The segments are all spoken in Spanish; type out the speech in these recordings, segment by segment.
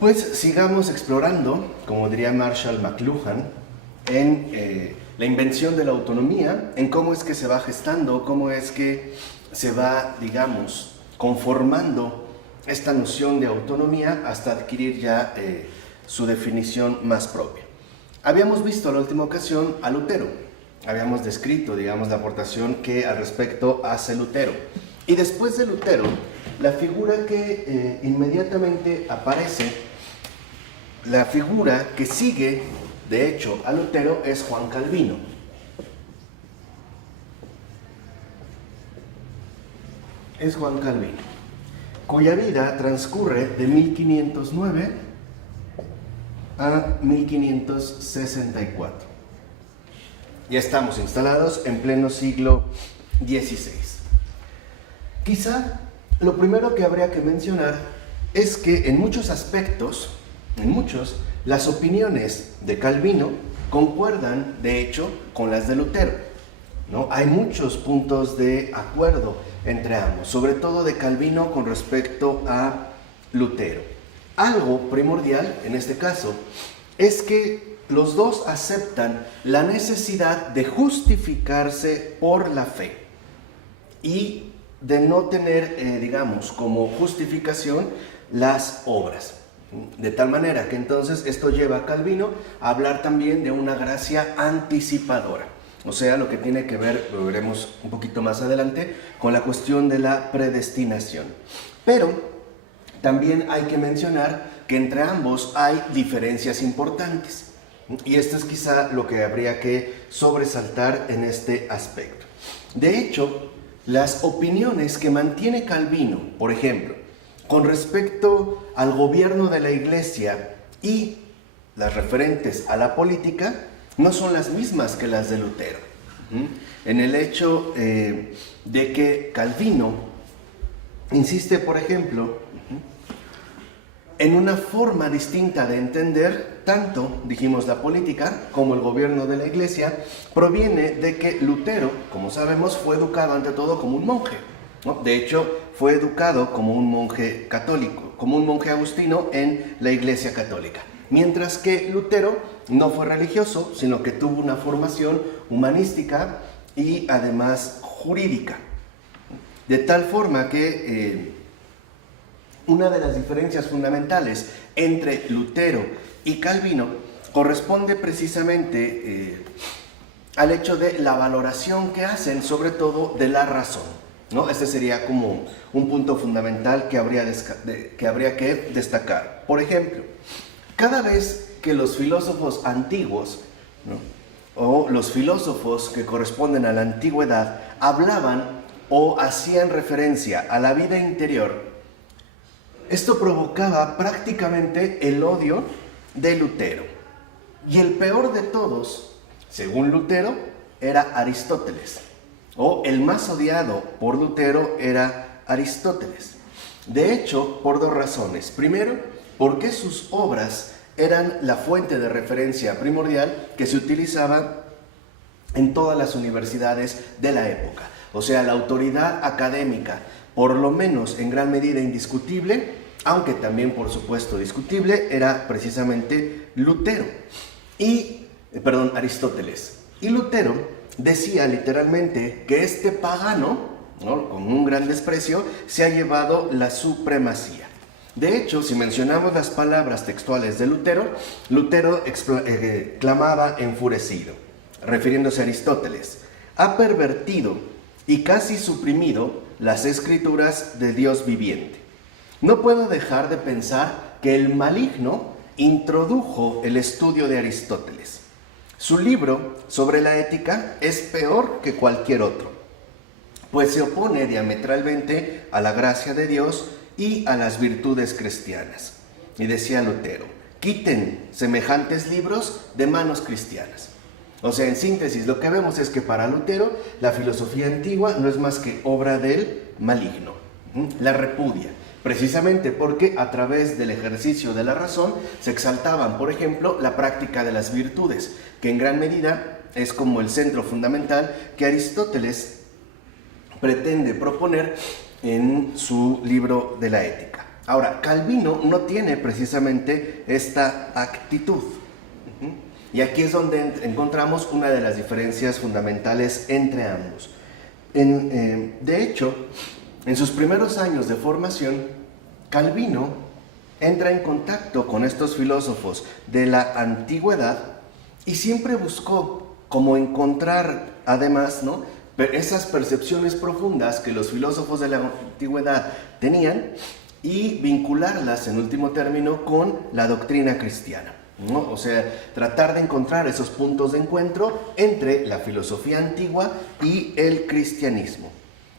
Pues sigamos explorando, como diría Marshall McLuhan, en la invención de la autonomía, en cómo es que se va gestando, cómo es que se va, digamos, conformando esta noción de autonomía hasta adquirir ya su definición más propia. Habíamos visto la última ocasión a Lutero, habíamos descrito, digamos, la aportación que al respecto hace Lutero. Y después de Lutero, la figura que inmediatamente aparece, la figura que sigue, de hecho, a Lutero es Juan Calvino. Es Juan Calvino, cuya vida transcurre de 1509 a 1564. Ya estamos instalados en pleno siglo XVI. Quizá lo primero que habría que mencionar es que en muchos aspectos, las opiniones de Calvino concuerdan, de hecho, con las de Lutero, ¿no? Hay muchos puntos de acuerdo entre ambos, sobre todo de Calvino con respecto a Lutero. Algo primordial en este caso es que los dos aceptan la necesidad de justificarse por la fe y de no tener, digamos, como justificación las obras. De tal manera que entonces esto lleva a Calvino a hablar también de una gracia anticipadora. O sea, lo que tiene que ver, lo veremos un poquito más adelante, con la cuestión de la predestinación. Pero también hay que mencionar que entre ambos hay diferencias importantes. Y esto es quizá lo que habría que sobresaltar en este aspecto. De hecho, las opiniones que mantiene Calvino, por ejemplo, con respecto al gobierno de la Iglesia y las referentes a la política, no son las mismas que las de Lutero. En el hecho de que Calvino insiste, por ejemplo, en una forma distinta de entender tanto, dijimos, la política como el gobierno de la Iglesia, proviene de que Lutero, como sabemos, fue educado ante todo como un monje, ¿no? De hecho, fue educado como un monje católico, como un monje agustino en la Iglesia católica. Mientras que Lutero no fue religioso, sino que tuvo una formación humanística y además jurídica. De tal forma que una de las diferencias fundamentales entre Lutero y Calvino corresponde precisamente al hecho de la valoración que hacen, sobre todo de la razón, ¿no? Este sería como un punto fundamental que habría que destacar. Por ejemplo, cada vez que los filósofos antiguos, ¿no?, o los filósofos que corresponden a la antigüedad hablaban o hacían referencia a la vida interior, esto provocaba prácticamente el odio de Lutero. Y el peor de todos, según Lutero, era Aristóteles. O el más odiado por Lutero era Aristóteles. De hecho, por dos razones. Primero, porque sus obras eran la fuente de referencia primordial que se utilizaba en todas las universidades de la época. O sea, la autoridad académica, por lo menos en gran medida indiscutible, aunque también por supuesto discutible, era precisamente Aristóteles. Y Lutero decía literalmente que este pagano, ¿no?, con un gran desprecio, se ha llevado la supremacía. De hecho, si mencionamos las palabras textuales de Lutero, Lutero clamaba enfurecido, refiriéndose a Aristóteles: ha pervertido y casi suprimido las escrituras de Dios viviente. No puedo dejar de pensar que el maligno introdujo el estudio de Aristóteles. Su libro sobre la ética es peor que cualquier otro, pues se opone diametralmente a la gracia de Dios y a las virtudes cristianas. Y decía Lutero: quiten semejantes libros de manos cristianas. O sea, en síntesis, lo que vemos es que para Lutero la filosofía antigua no es más que obra del maligno. La repudia, precisamente porque a través del ejercicio de la razón se exaltaban, por ejemplo, la práctica de las virtudes, que en gran medida es como el centro fundamental que Aristóteles pretende proponer en su libro de la ética. Ahora, Calvino no tiene precisamente esta actitud. Y aquí es donde encontramos una de las diferencias fundamentales entre ambos. De hecho, en sus primeros años de formación, Calvino entra en contacto con estos filósofos de la antigüedad y siempre buscó como encontrar, además, ¿no?, esas percepciones profundas que los filósofos de la antigüedad tenían y vincularlas, en último término, con la doctrina cristiana, ¿no? O sea, tratar de encontrar esos puntos de encuentro entre la filosofía antigua y el cristianismo.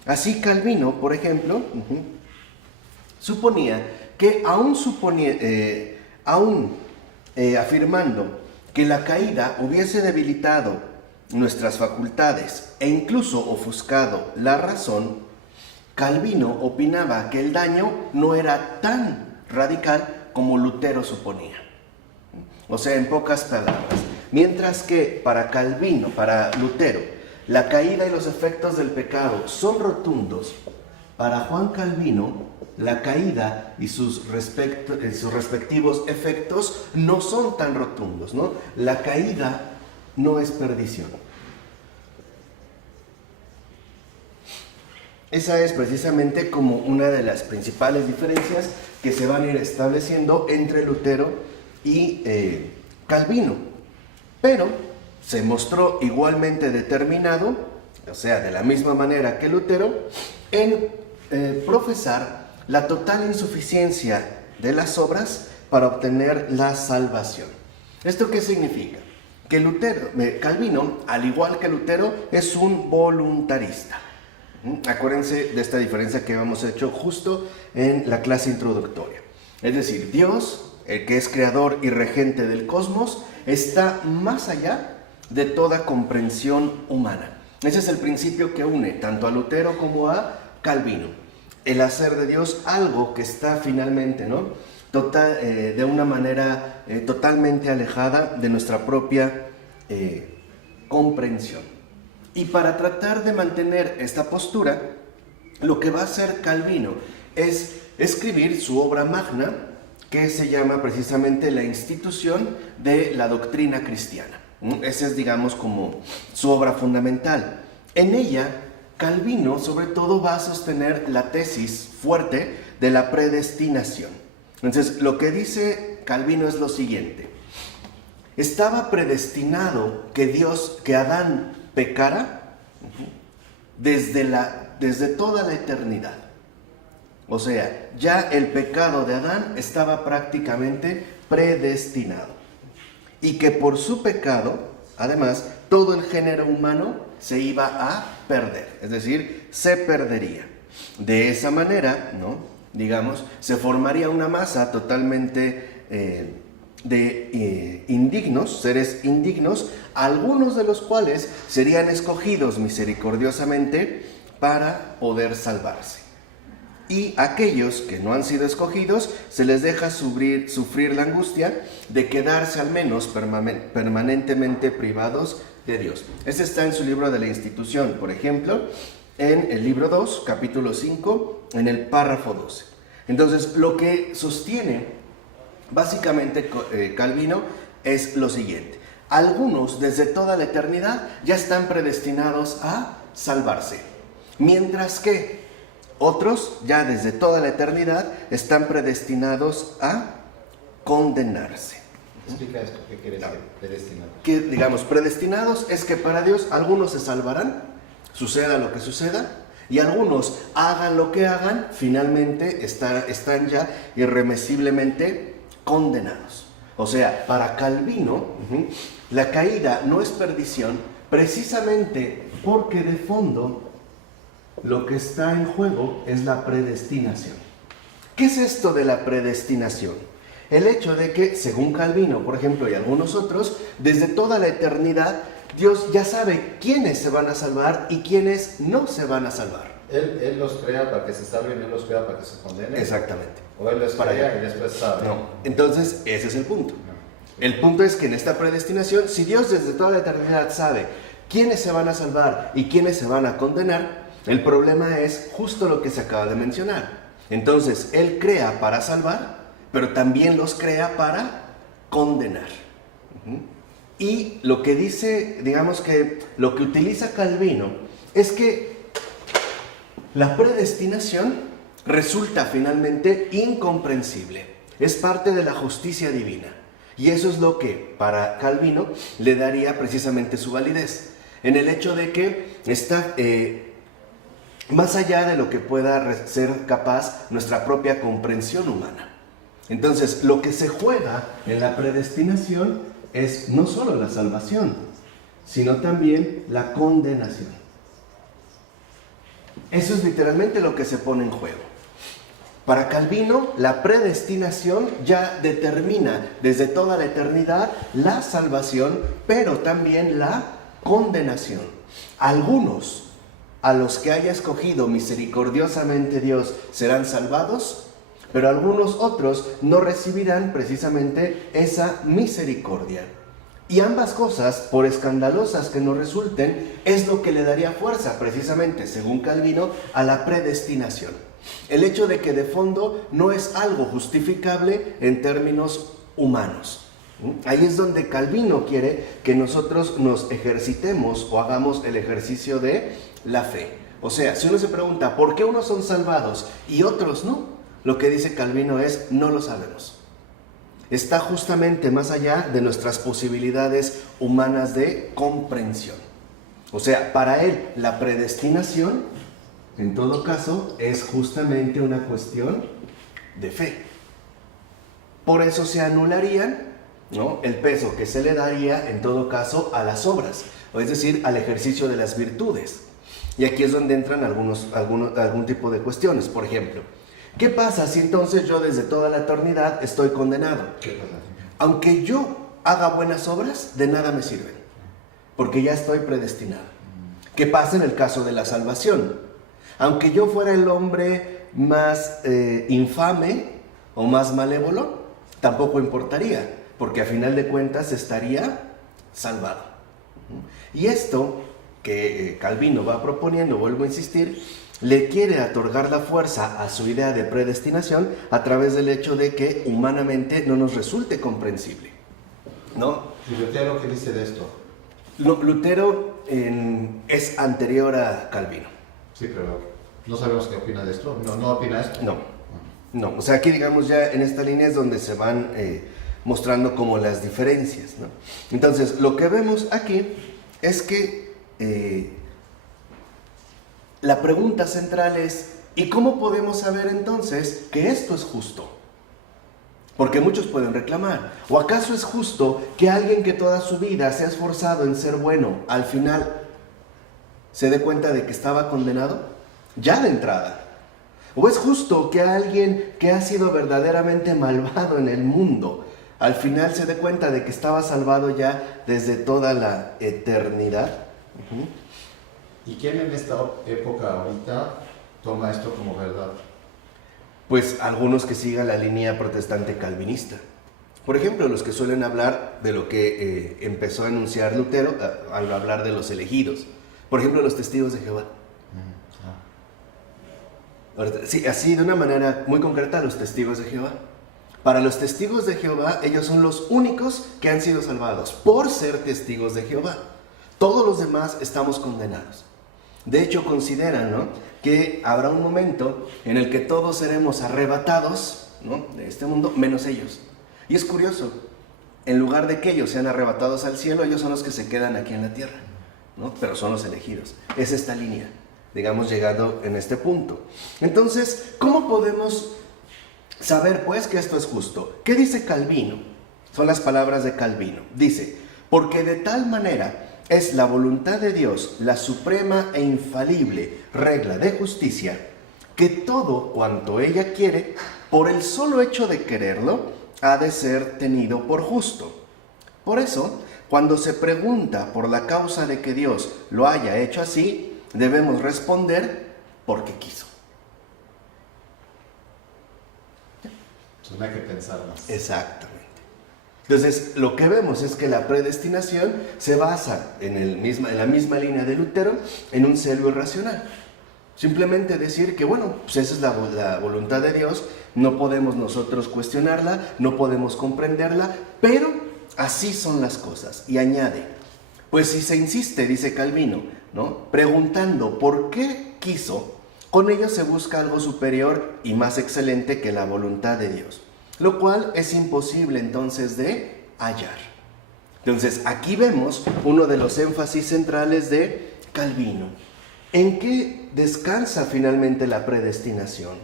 Así Calvino, por ejemplo, suponía que afirmando que la caída hubiese debilitado nuestras facultades e incluso ofuscado la razón, Calvino opinaba que el daño no era tan radical como Lutero suponía. O sea, en pocas palabras, mientras que para Lutero, la caída y los efectos del pecado son rotundos, para Juan Calvino, la caída y sus respectivos efectos no son tan rotundos, ¿no? La caída no es perdición. Esa es precisamente como una de las principales diferencias que se van a ir estableciendo entre Lutero y Calvino. Pero se mostró igualmente determinado, o sea, de la misma manera que Lutero, en profesar la total insuficiencia de las obras para obtener la salvación. ¿Esto qué significa? Que Calvino, al igual que Lutero, es un voluntarista. Acuérdense de esta diferencia que habíamos hecho justo en la clase introductoria. Es decir, Dios, el que es creador y regente del cosmos, está más allá de toda comprensión humana. Ese es el principio que une tanto a Lutero como a Calvino. El hacer de Dios algo que está finalmente, ¿no?, de una manera totalmente alejada de nuestra propia comprensión. Y para tratar de mantener esta postura, lo que va a hacer Calvino es escribir su obra magna, que se llama precisamente La Institución de la Doctrina Cristiana. Esa es, digamos, como su obra fundamental. En ella, Calvino, sobre todo, va a sostener la tesis fuerte de la predestinación. Entonces, lo que dice Calvino es lo siguiente: estaba predestinado que Adán pecara desde toda la eternidad. O sea, ya el pecado de Adán estaba prácticamente predestinado. Y que por su pecado, además, todo el género humano se iba a perder. Es decir, se perdería. De esa manera, ¿no?, digamos, se formaría una masa totalmente de indignos, seres indignos, algunos de los cuales serían escogidos misericordiosamente para poder salvarse. Y aquellos que no han sido escogidos, se les deja sufrir la angustia de quedarse al menos permanentemente privados de Dios. Este está en su libro de La Institución, por ejemplo, en el libro 2, capítulo 5, en el párrafo 12. Entonces, lo que sostiene básicamente Calvino es lo siguiente: algunos desde toda la eternidad ya están predestinados a salvarse, mientras que otros ya desde toda la eternidad están predestinados a condenarse. Explica esto, ¿qué quiere decir predestinado? Que, digamos, predestinados es que para Dios algunos se salvarán, suceda lo que suceda, y algunos hagan lo que hagan, finalmente están ya irremisiblemente condenados. O sea, para Calvino, la caída no es perdición, precisamente porque de fondo lo que está en juego es la predestinación. ¿Qué es esto de la predestinación? El hecho de que, según Calvino, por ejemplo, y algunos otros, desde toda la eternidad, Dios ya sabe quiénes se van a salvar y quiénes no se van a salvar. Él los crea para que se salven y Él los crea para que se condenen. Exactamente. O Él los crea y después sabe. No. Entonces, ese es el punto. El punto es que en esta predestinación, si Dios desde toda la eternidad sabe quiénes se van a salvar y quiénes se van a condenar, el problema es justo lo que se acaba de mencionar. Entonces, Él crea para salvar, pero también los crea para condenar. Y lo que dice, digamos que lo que utiliza Calvino es que la predestinación resulta finalmente incomprensible. Es parte de la justicia divina. Y eso es lo que para Calvino le daría precisamente su validez. En el hecho de que está más allá de lo que pueda ser capaz nuestra propia comprensión humana. Entonces, lo que se juega en la predestinación es no solo la salvación, sino también la condenación. Eso es literalmente lo que se pone en juego. Para Calvino, la predestinación ya determina desde toda la eternidad la salvación, pero también la condenación. Algunos, a los que haya escogido misericordiosamente Dios, serán salvados, pero algunos otros no recibirán precisamente esa misericordia. Y ambas cosas, por escandalosas que nos resulten, es lo que le daría fuerza precisamente, según Calvino, a la predestinación. El hecho de que de fondo no es algo justificable en términos humanos. Ahí es donde Calvino quiere que nosotros nos ejercitemos o hagamos el ejercicio de la fe. O sea, si uno se pregunta, ¿por qué unos son salvados y otros no? Lo que dice Calvino es, no lo sabemos. Está justamente más allá de nuestras posibilidades humanas de comprensión. O sea, para él, la predestinación, en todo caso, es justamente una cuestión de fe. Por eso se anularían, ¿no?, el peso que se le daría, en todo caso, a las obras, o es decir, al ejercicio de las virtudes. Y aquí es donde entran algún tipo de cuestiones. Por ejemplo, ¿qué pasa si entonces yo desde toda la eternidad estoy condenado? ¿Qué pasa? Aunque yo haga buenas obras, de nada me sirven, porque ya estoy predestinado. ¿Qué pasa en el caso de la salvación? Aunque yo fuera el hombre más infame o más malévolo, tampoco importaría, porque a final de cuentas estaría salvado. Y esto que Calvino va proponiendo, vuelvo a insistir, le quiere otorgar la fuerza a su idea de predestinación a través del hecho de que humanamente no nos resulte comprensible, ¿no? ¿Y Lutero qué dice de esto? Lutero es anterior a Calvino. Sí, pero no sabemos qué opina de esto. ¿No opina esto? No. O sea, aquí digamos ya en esta línea es donde se van mostrando como las diferencias, ¿no? Entonces, lo que vemos aquí es que la pregunta central es, ¿y cómo podemos saber entonces que esto es justo? Porque muchos pueden reclamar, ¿o acaso es justo que alguien que toda su vida se ha esforzado en ser bueno, al final se dé cuenta de que estaba condenado? Ya de entrada. ¿O es justo que alguien que ha sido verdaderamente malvado en el mundo, al final se dé cuenta de que estaba salvado ya desde toda la eternidad? ¿Y quién en esta época ahorita toma esto como verdad? Pues algunos que sigan la línea protestante calvinista. Por ejemplo, los que suelen hablar de lo que empezó a enunciar Lutero al hablar de los elegidos. Por ejemplo, los testigos de Jehová. Sí, así de una manera muy concreta, los testigos de Jehová. Para los testigos de Jehová, ellos son los únicos que han sido salvados por ser testigos de Jehová. Todos los demás estamos condenados. De hecho, consideran, ¿no?, que habrá un momento en el que todos seremos arrebatados, ¿no?, de este mundo, menos ellos. Y es curioso, en lugar de que ellos sean arrebatados al cielo, ellos son los que se quedan aquí en la tierra, ¿no? Pero son los elegidos. Es esta línea, digamos, llegado en este punto. Entonces, ¿cómo podemos saber, pues, que esto es justo? ¿Qué dice Calvino? Son las palabras de Calvino. Dice, porque de tal manera es la voluntad de Dios la suprema e infalible regla de justicia, que todo cuanto ella quiere, por el solo hecho de quererlo, ha de ser tenido por justo. Por eso, cuando se pregunta por la causa de que Dios lo haya hecho así, debemos responder porque quiso. Entonces no hay que pensar más. Exactamente. Entonces, lo que vemos es que la predestinación se basa en la misma línea de Lutero, en un celo irracional. Simplemente decir que, bueno, pues esa es la voluntad de Dios, no podemos nosotros cuestionarla, no podemos comprenderla, pero así son las cosas. Y añade, pues si se insiste, dice Calvino, ¿no?, preguntando por qué quiso, con ello se busca algo superior y más excelente que la voluntad de Dios, lo cual es imposible entonces de hallar. Entonces, aquí vemos uno de los énfasis centrales de Calvino. ¿En qué descansa finalmente la predestinación?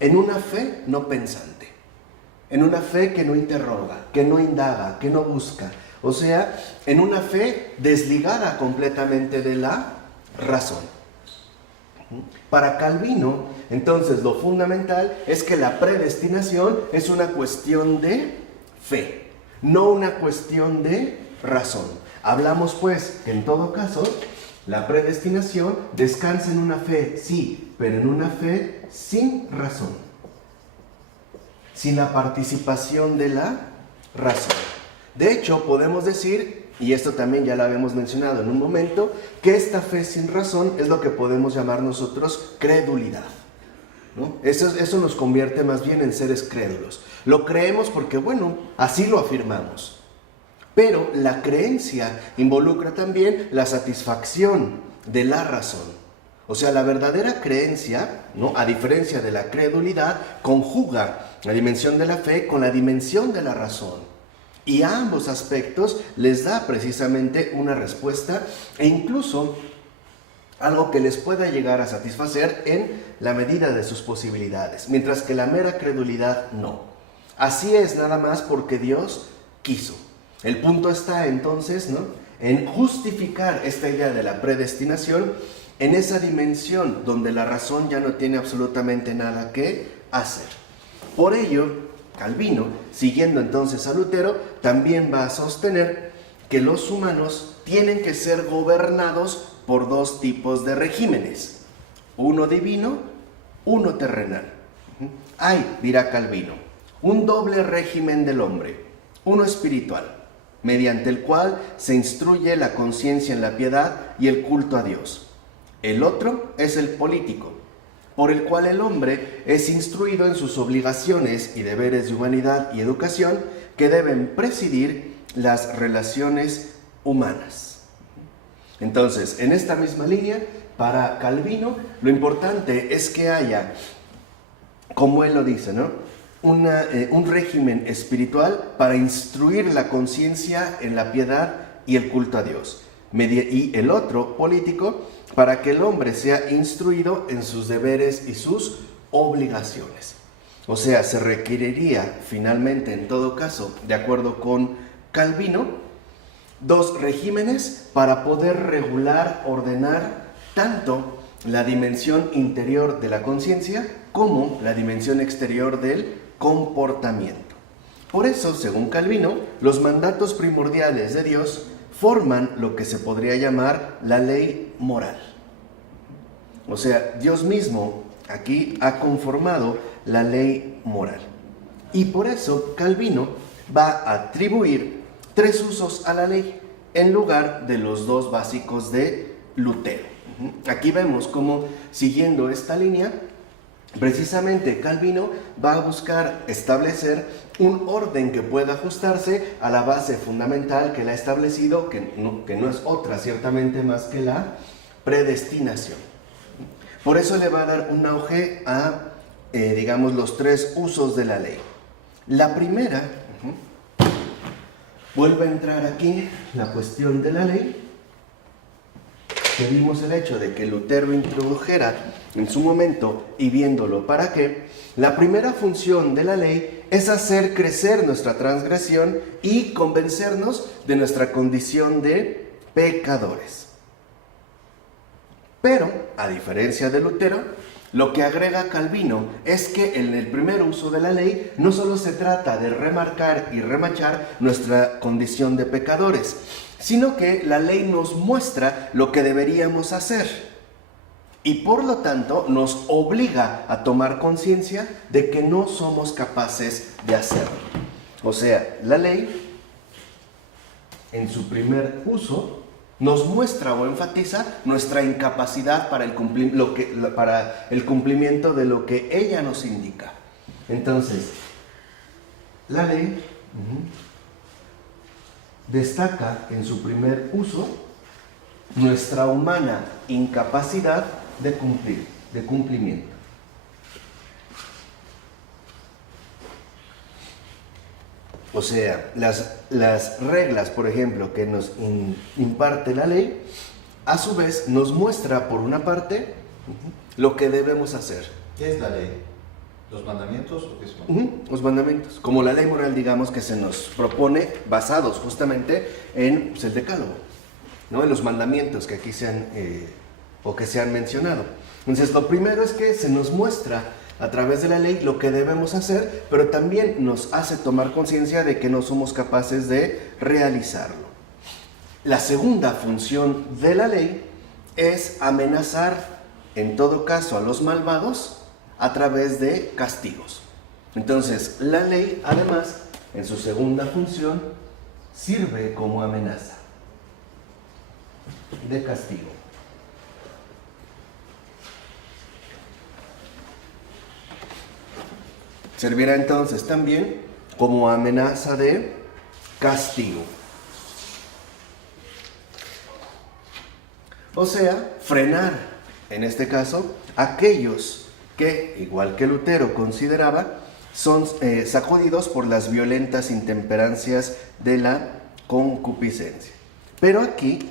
En una fe no pensante, en una fe que no interroga, que no indaga, que no busca. O sea, en una fe desligada completamente de la razón. Para Calvino, entonces, lo fundamental es que la predestinación es una cuestión de fe, no una cuestión de razón. Hablamos pues que en todo caso la predestinación descansa en una fe, sí, pero en una fe sin razón, sin la participación de la razón. De hecho, podemos decir, y esto también ya lo habíamos mencionado en un momento, que esta fe sin razón es lo que podemos llamar nosotros credulidad, ¿no? Eso nos convierte más bien en seres crédulos. Lo creemos porque, bueno, así lo afirmamos. Pero la creencia involucra también la satisfacción de la razón. O sea, la verdadera creencia, ¿no?, a diferencia de la credulidad, conjuga la dimensión de la fe con la dimensión de la razón. Y a ambos aspectos les da precisamente una respuesta e incluso algo que les pueda llegar a satisfacer en la medida de sus posibilidades, mientras que la mera credulidad no. Así es nada más porque Dios quiso. El punto está entonces, ¿no?, en justificar esta idea de la predestinación en esa dimensión donde la razón ya no tiene absolutamente nada que hacer. Por ello, Calvino, siguiendo entonces a Lutero, también va a sostener que los humanos tienen que ser gobernados por dos tipos de regímenes, uno divino, uno terrenal. Hay, dirá Calvino, un doble régimen del hombre, uno espiritual, mediante el cual se instruye la conciencia en la piedad y el culto a Dios. El otro es el político, por el cual el hombre es instruido en sus obligaciones y deberes de humanidad y educación que deben presidir las relaciones humanas. Entonces, en esta misma línea, para Calvino, lo importante es que haya, como él lo dice, ¿no?, un régimen espiritual para instruir la conciencia en la piedad y el culto a Dios, y el otro, político, para que el hombre sea instruido en sus deberes y sus obligaciones. O sea, se requeriría finalmente, en todo caso, de acuerdo con Calvino, dos regímenes para poder regular, ordenar tanto la dimensión interior de la conciencia como la dimensión exterior del comportamiento. Por eso, según Calvino, los mandatos primordiales de Dios forman lo que se podría llamar la ley moral. O sea, Dios mismo aquí ha conformado la ley moral. Y por eso Calvino va a atribuir tres usos a la ley en lugar de los dos básicos de Lutero. Aquí vemos cómo, siguiendo esta línea, precisamente Calvino va a buscar establecer un orden que pueda ajustarse a la base fundamental que él ha establecido, que no es otra ciertamente más que la predestinación. Por eso le va a dar un auge a, digamos, los tres usos de la ley. La primera, vuelve a entrar aquí la cuestión de la ley, que vimos el hecho de que Lutero introdujera en su momento y viéndolo para qué. La primera función de la ley es hacer crecer nuestra transgresión y convencernos de nuestra condición de pecadores. Pero, a diferencia de Lutero, lo que agrega Calvino es que en el primer uso de la ley no solo se trata de remarcar y remachar nuestra condición de pecadores, sino que la ley nos muestra lo que deberíamos hacer y por lo tanto nos obliga a tomar conciencia de que no somos capaces de hacerlo. O sea, la ley en su primer uso nos muestra o enfatiza nuestra incapacidad para para el cumplimiento de lo que ella nos indica. Entonces, la ley destaca en su primer uso nuestra humana incapacidad de cumplir, de cumplimiento. O sea, las reglas, por ejemplo, que nos imparte la ley, a su vez nos muestra, por una parte, lo que debemos hacer. ¿Qué es la ley? ¿Los mandamientos o qué son? Los mandamientos, como la ley moral, digamos, que se nos propone, basados justamente en el decálogo, ¿no? En los mandamientos que aquí se han mencionado. Entonces, lo primero es que se nos muestra a través de la ley lo que debemos hacer, pero también nos hace tomar conciencia de que no somos capaces de realizarlo. La segunda función de la ley es amenazar, en todo caso, a los malvados a través de castigos. Entonces, la ley, además, en su segunda función, sirve como amenaza de castigo. Servirá entonces también como amenaza de castigo. O sea, frenar, en este caso, aquellos que, igual que Lutero consideraba, son sacudidos por las violentas intemperancias de la concupiscencia. Pero aquí,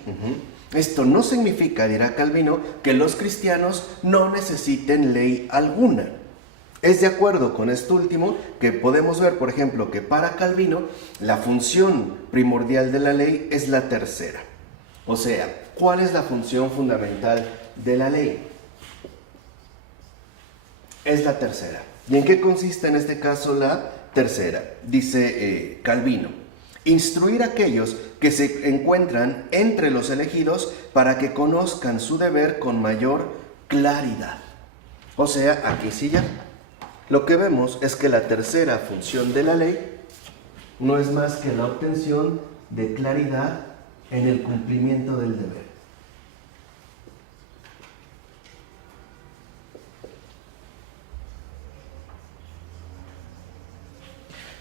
esto no significa, dirá Calvino, que los cristianos no necesiten ley alguna. Es de acuerdo con esto último que podemos ver, por ejemplo, que para Calvino la función primordial de la ley es la tercera. O sea, ¿cuál es la función fundamental de la ley? Es la tercera. ¿Y en qué consiste en este caso la tercera? Dice Calvino: instruir a aquellos que se encuentran entre los elegidos para que conozcan su deber con mayor claridad. O sea, aquí sí ya. Lo que vemos es que la tercera función de la ley no es más que la obtención de claridad en el cumplimiento del deber.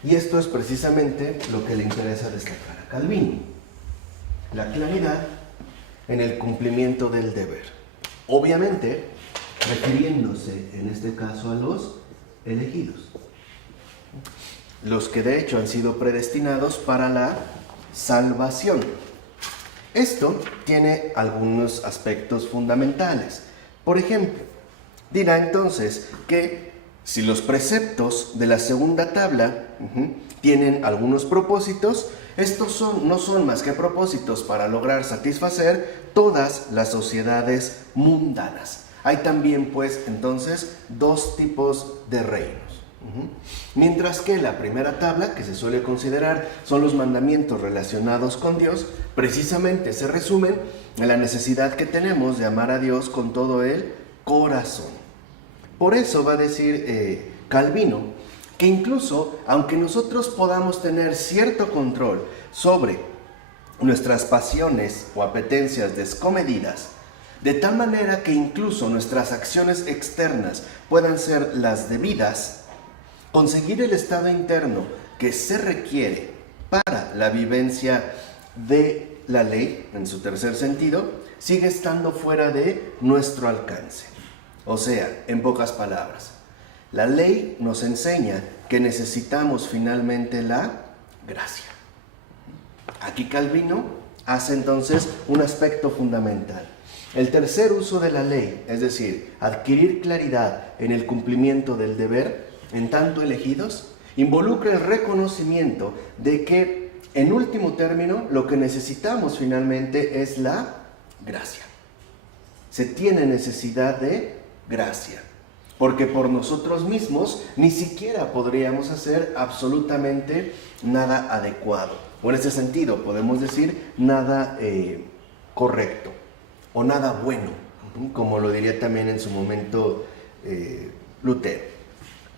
Y esto es precisamente lo que le interesa destacar a Calvino: la claridad en el cumplimiento del deber. Obviamente, refiriéndose en este caso a los elegidos, los que de hecho han sido predestinados para la salvación. Esto tiene algunos aspectos fundamentales. Por ejemplo, dirá entonces que si los preceptos de la segunda tabla tienen algunos propósitos, estos no son más que propósitos para lograr satisfacer todas las sociedades mundanas. Hay también, pues, entonces, dos tipos de reinos. Mientras que la primera tabla, que se suele considerar son los mandamientos relacionados con Dios, precisamente se resumen en la necesidad que tenemos de amar a Dios con todo el corazón. Por eso va a decir Calvino que incluso, aunque nosotros podamos tener cierto control sobre nuestras pasiones o apetencias descomedidas, de tal manera que incluso nuestras acciones externas puedan ser las debidas, conseguir el estado interno que se requiere para la vivencia de la ley, en su tercer sentido, sigue estando fuera de nuestro alcance. O sea, en pocas palabras, la ley nos enseña que necesitamos finalmente la gracia. Aquí Calvino hace entonces un aspecto fundamental. El tercer uso de la ley, es decir, adquirir claridad en el cumplimiento del deber, en tanto elegidos, involucra el reconocimiento de que, en último término, lo que necesitamos finalmente es la gracia. Se tiene necesidad de gracia, porque por nosotros mismos ni siquiera podríamos hacer absolutamente nada adecuado, o en ese sentido podemos decir nada correcto, o nada bueno, como lo diría también en su momento Lutero.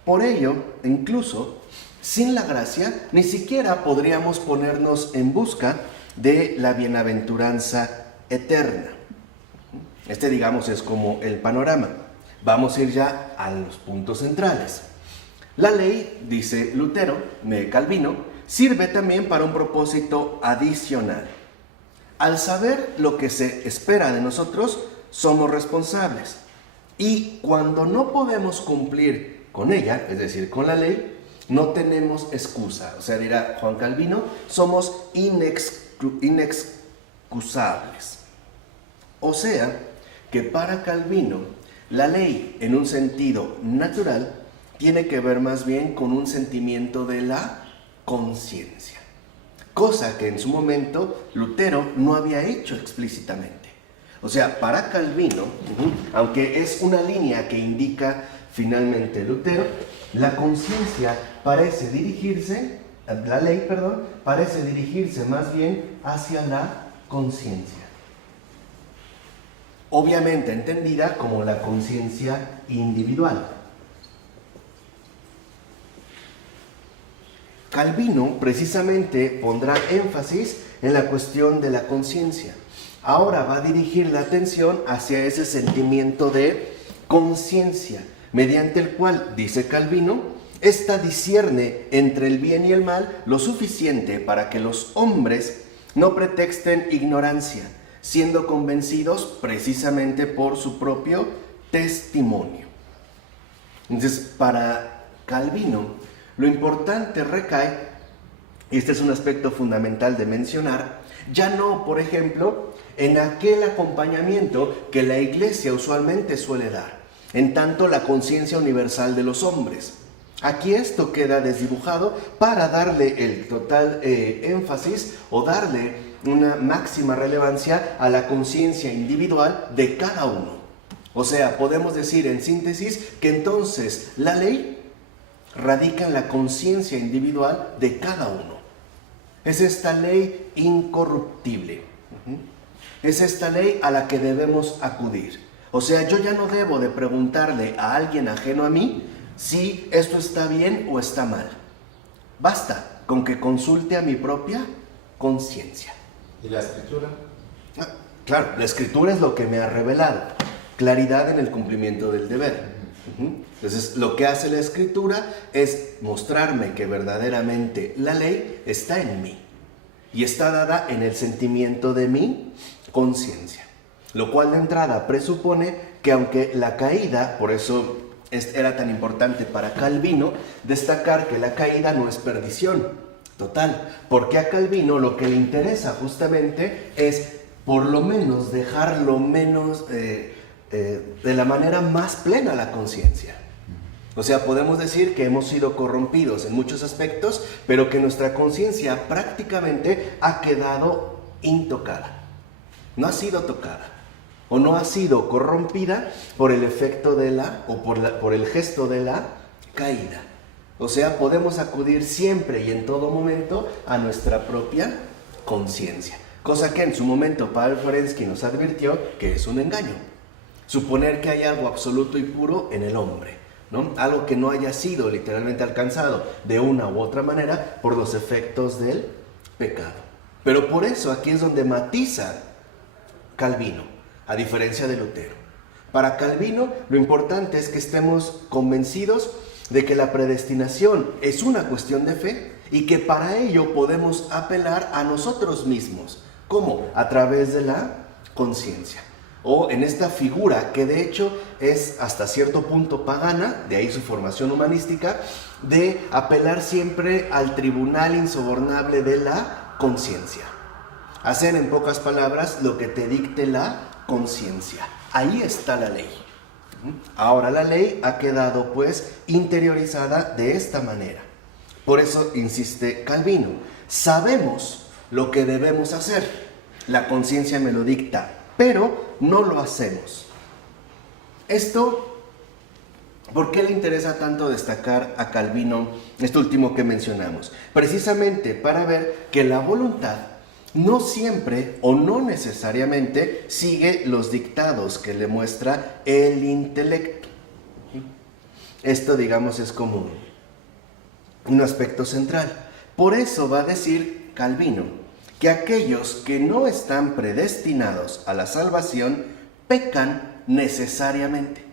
Por ello, incluso sin la gracia, ni siquiera podríamos ponernos en busca de la bienaventuranza eterna. Este, digamos, es como el panorama. Vamos a ir ya a los puntos centrales. La ley, dice Lutero, Calvino, sirve también para un propósito adicional. Al saber lo que se espera de nosotros, somos responsables. Y cuando no podemos cumplir con ella, es decir, con la ley, no tenemos excusa. O sea, dirá Juan Calvino, somos inexcusables. O sea, que para Calvino, la ley, en un sentido natural, tiene que ver más bien con un sentimiento de la conciencia. Cosa que en su momento Lutero no había hecho explícitamente. O sea, para Calvino, aunque es una línea que indica finalmente Lutero, la conciencia parece dirigirse, la ley, perdón, parece dirigirse más bien hacia la conciencia. Obviamente entendida como la conciencia individual. Calvino precisamente pondrá énfasis en la cuestión de la conciencia. Ahora va a dirigir la atención hacia ese sentimiento de conciencia, mediante el cual, dice Calvino, ésta discierne entre el bien y el mal lo suficiente para que los hombres no pretexten ignorancia, siendo convencidos precisamente por su propio testimonio. Entonces, para Calvino, lo importante recae, y este es un aspecto fundamental de mencionar, ya no, por ejemplo, en aquel acompañamiento que la Iglesia usualmente suele dar, en tanto la conciencia universal de los hombres. Aquí esto queda desdibujado para darle el total énfasis o darle una máxima relevancia a la conciencia individual de cada uno. O sea, podemos decir en síntesis que entonces la ley radica en la conciencia individual de cada uno. Es esta ley incorruptible. Es esta ley a la que debemos acudir. O sea, yo ya no debo de preguntarle a alguien ajeno a mí si esto está bien o está mal. Basta con que consulte a mi propia conciencia. ¿Y la escritura? Claro, la escritura es lo que me ha revelado. Claridad en el cumplimiento del deber. Entonces, lo que hace la escritura es mostrarme que verdaderamente la ley está en mí y está dada en el sentimiento de mi conciencia. Lo cual de entrada presupone que aunque la caída, por eso era tan importante para Calvino destacar que la caída no es perdición total, porque a Calvino lo que le interesa justamente es por lo menos dejar lo menos de la manera más plena la conciencia. O sea, podemos decir que hemos sido corrompidos en muchos aspectos, pero que nuestra conciencia prácticamente ha quedado intocada. No ha sido tocada o no ha sido corrompida por el efecto de por el gesto de la caída. O sea, podemos acudir siempre y en todo momento a nuestra propia conciencia. Cosa que en su momento Pavel Ferensky nos advirtió que es un engaño. Suponer que hay algo absoluto y puro en el hombre, ¿no? Algo que no haya sido literalmente alcanzado de una u otra manera por los efectos del pecado. Pero por eso aquí es donde matiza Calvino, a diferencia de Lutero. Para Calvino lo importante es que estemos convencidos de que la predestinación es una cuestión de fe y que para ello podemos apelar a nosotros mismos. ¿Cómo? A través de la conciencia. O en esta figura que de hecho es hasta cierto punto pagana, de ahí su formación humanística, de apelar siempre al tribunal insobornable de la conciencia. Hacer en pocas palabras lo que te dicte la conciencia. Ahí está la ley. Ahora la ley ha quedado pues interiorizada de esta manera. Por eso insiste Calvino, sabemos lo que debemos hacer, la conciencia me lo dicta, pero no lo hacemos. Esto, ¿por qué le interesa tanto destacar a Calvino esto último que mencionamos? Precisamente para ver que la voluntad no siempre o no necesariamente sigue los dictados que le muestra el intelecto. Esto, digamos, es como un aspecto central. Por eso va a decir Calvino que aquellos que no están predestinados a la salvación pecan necesariamente.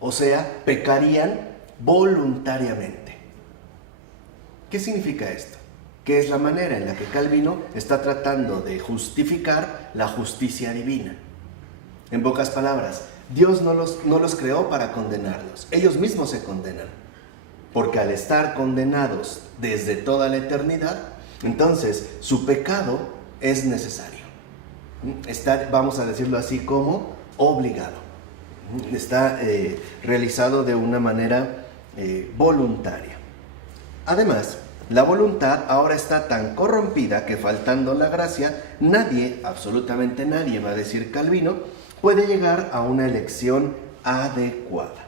O sea, pecarían voluntariamente. ¿Qué significa esto? Que es la manera en la que Calvino está tratando de justificar la justicia divina. En pocas palabras, Dios no los creó para condenarlos. Ellos mismos se condenan. Porque al estar condenados desde toda la eternidad, entonces su pecado es necesario. Está, vamos a decirlo así, como obligado. Está realizado de una manera voluntaria. Además, la voluntad ahora está tan corrompida que, faltando la gracia, nadie, absolutamente nadie, va a decir Calvino, puede llegar a una elección adecuada.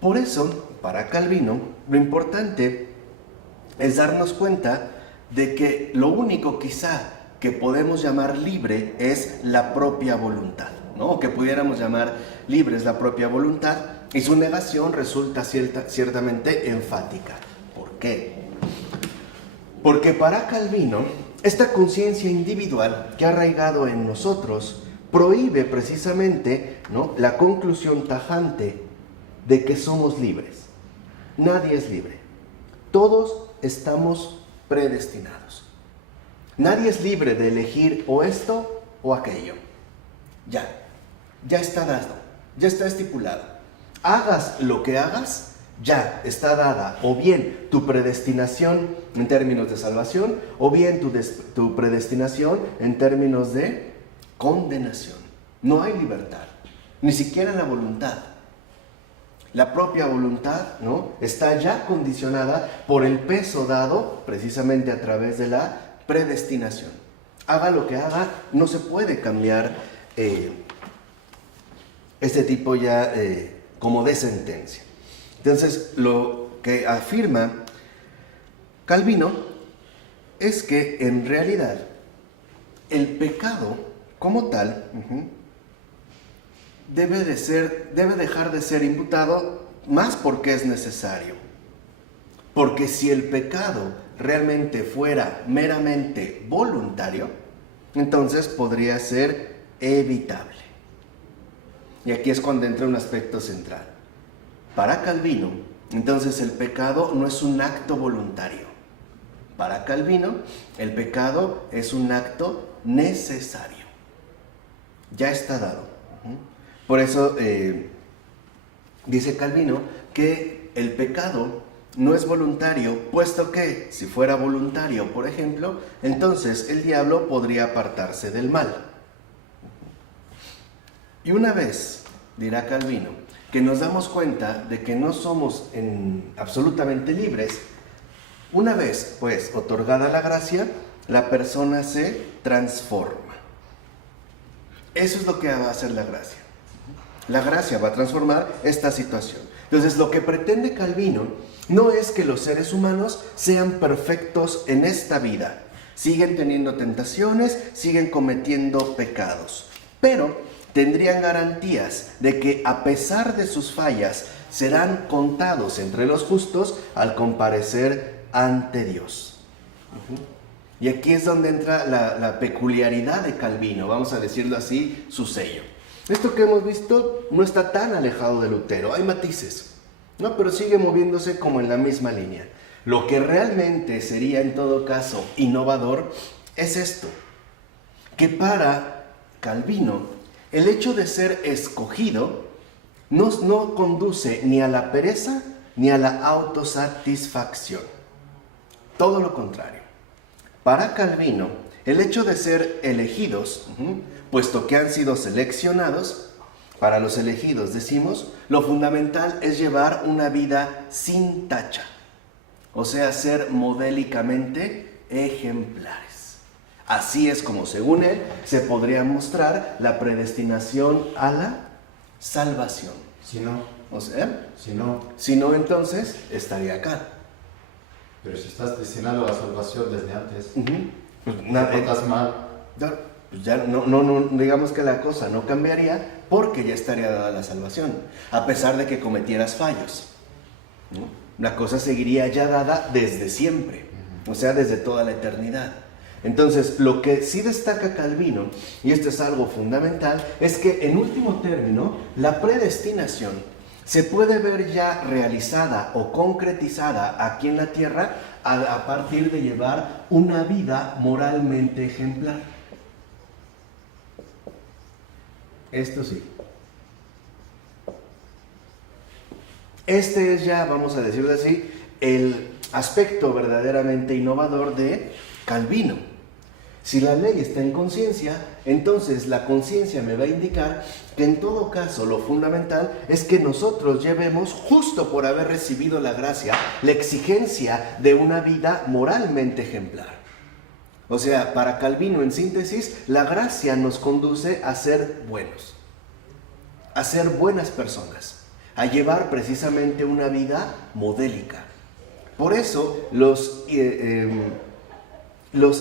Por eso, para Calvino, lo importante es darnos cuenta de que lo único quizá que podemos llamar libre es la propia voluntad, ¿no? O que pudiéramos llamar libre es la propia voluntad, y su negación resulta ciertamente enfática. ¿Por qué? Porque para Calvino, esta conciencia individual que ha arraigado en nosotros prohíbe precisamente, ¿no?, la conclusión tajante de que somos libres. Nadie es libre. Todos estamos predestinados. Nadie es libre de elegir o esto o aquello. Ya está dado, ya está estipulado. Hagas lo que hagas, ya está dada o bien tu predestinación en términos de salvación o bien tu predestinación en términos de condenación. No hay libertad, ni siquiera la voluntad. La propia voluntad, ¿no?, está ya condicionada por el peso dado precisamente a través de la predestinación. Haga lo que haga, no se puede cambiar este tipo ya como de sentencia. Entonces, lo que afirma Calvino es que en realidad el pecado como tal debe dejar de ser imputado más porque es necesario. Porque si el pecado realmente fuera meramente voluntario, entonces podría ser evitable. Y aquí es cuando entra un aspecto central. Para Calvino, entonces el pecado no es un acto voluntario. Para Calvino, el pecado es un acto necesario. Ya está dado. Por eso dice Calvino que el pecado no es voluntario, puesto que si fuera voluntario, por ejemplo, entonces el diablo podría apartarse del mal. Y una vez, dirá Calvino, que nos damos cuenta de que no somos absolutamente libres, una vez, pues, otorgada la gracia, la persona se transforma. Eso es lo que va a hacer la gracia. La gracia va a transformar esta situación. Entonces, lo que pretende Calvino no es que los seres humanos sean perfectos en esta vida. Siguen teniendo tentaciones, siguen cometiendo pecados, pero tendrían garantías de que a pesar de sus fallas serán contados entre los justos al comparecer ante Dios. Y aquí es donde entra la peculiaridad de Calvino, vamos a decirlo así, su sello. Esto que hemos visto no está tan alejado de Lutero, hay matices, ¿no?, pero sigue moviéndose como en la misma línea. Lo que realmente sería en todo caso innovador es esto, que para Calvino el hecho de ser escogido no conduce ni a la pereza ni a la autosatisfacción. Todo lo contrario. Para Calvino, el hecho de ser elegidos, puesto que han sido seleccionados, para los elegidos decimos, lo fundamental es llevar una vida sin tacha, o sea, ser modélicamente ejemplares. Así es como, según él, se podría mostrar la predestinación a la salvación. Si no, O sea, si no, entonces estaría acá. pero si estás destinado a la salvación desde antes, Pues, te portas mal. Pues ya no, digamos que la cosa no cambiaría porque ya estaría dada la salvación, a pesar de que cometieras fallos, ¿no? La cosa seguiría ya dada desde siempre. o sea, desde toda la eternidad. Entonces, lo que sí destaca Calvino, y esto es algo fundamental, es que en último término, la predestinación se puede ver ya realizada o concretizada aquí en la tierra a partir de llevar una vida moralmente ejemplar. Esto sí. Este es ya, vamos a decirlo así, el aspecto verdaderamente innovador de Calvino. Si la ley está en conciencia, entonces la conciencia me va a indicar que en todo caso lo fundamental es que nosotros llevemos, justo por haber recibido la gracia, la exigencia de una vida moralmente ejemplar. O sea, para Calvino, en síntesis, la gracia nos conduce a ser buenos, a ser buenas personas, a llevar precisamente una vida modélica. Por eso los